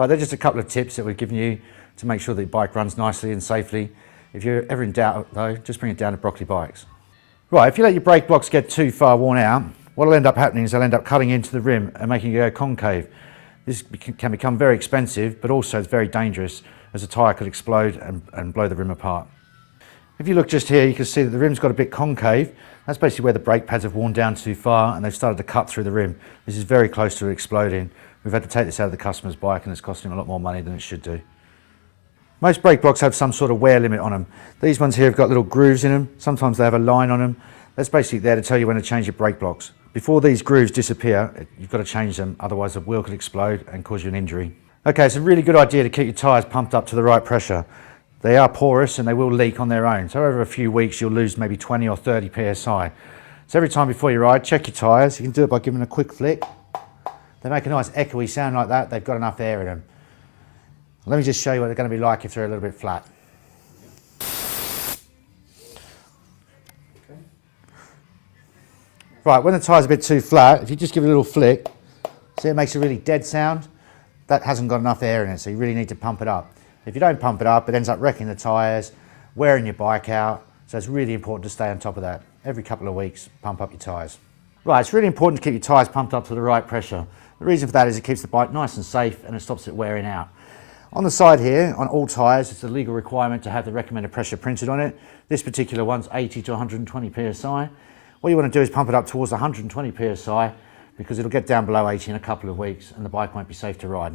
Right, they're just a couple of tips that we've given you to make sure that your bike runs nicely and safely. If you're ever in doubt though, just bring it down to Brockley Bikes. Right, if you let your brake blocks get too far worn out, what will end up happening is they'll end up cutting into the rim and making it go concave. This can become very expensive, but also it's very dangerous, as the tyre could explode and blow the rim apart. If you look just here, you can see that the rim's got a bit concave. That's basically where the brake pads have worn down too far and they've started to cut through the rim. This is very close to exploding. We've had to take this out of the customer's bike and it's costing him a lot more money than it should do. Most brake blocks have some sort of wear limit on them. These ones here have got little grooves in them. Sometimes they have a line on them. That's basically there to tell you when to change your brake blocks. Before these grooves disappear, you've got to change them, otherwise the wheel could explode and cause you an injury. Okay, it's a really good idea to keep your tyres pumped up to the right pressure. They are porous and they will leak on their own. So over a few weeks you'll lose maybe 20 or 30 psi. So every time before you ride, check your tyres. You can do it by giving them a quick flick. They make a nice echoey sound like that. They've got enough air in them. Let me just show you what they're going to be like if they're a little bit flat. Right, when the tyre's a bit too flat, if you just give it a little flick, see it makes a really dead sound? That hasn't got enough air in it, so you really need to pump it up. If you don't pump it up, it ends up wrecking the tyres, wearing your bike out, so it's really important to stay on top of that. Every couple of weeks, pump up your tyres. Right, it's really important to keep your tyres pumped up to the right pressure. The reason for that is it keeps the bike nice and safe and it stops it wearing out. On the side here, on all tyres, it's a legal requirement to have the recommended pressure printed on it. This particular one's 80 to 120 psi. What you want to do is pump it up towards 120 psi because it'll get down below 80 in a couple of weeks and the bike won't be safe to ride.